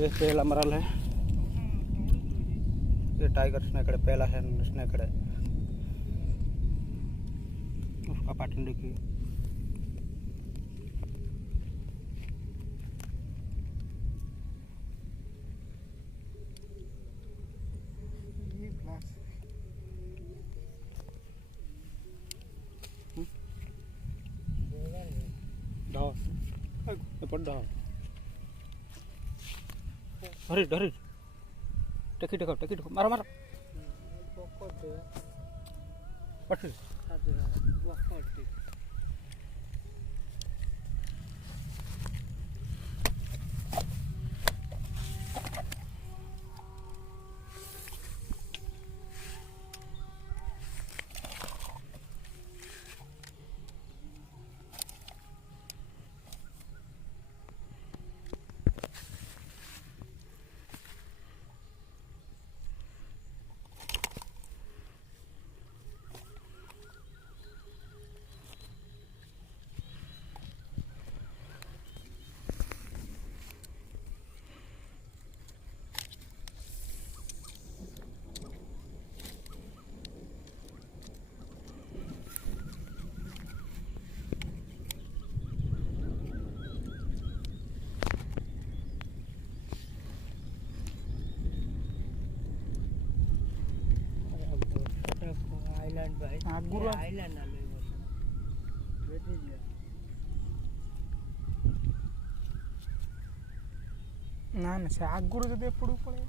ये पहला मरल है, ये टाइगर स्नेक पहला है स्नेक उसका पैटर्न देखिए। धरी धरी टेकी टेक मारो मारो पट्टी आगुरु आइलैंड ना ना से आगुरु जदि एपड़ू पड़े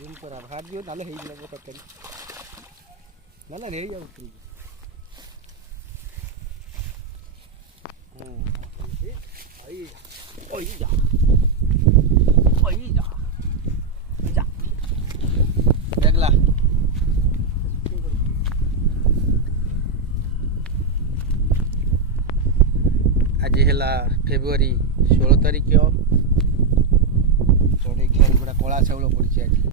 जूम करा भाग दियो नाले हे गला पत्तन नाले हे या उतरी आई ओई जा देखला आज है फेब्रुआरी 16 तारिख चढ़ई खेल गोटा कला चाउल पड़ी आज।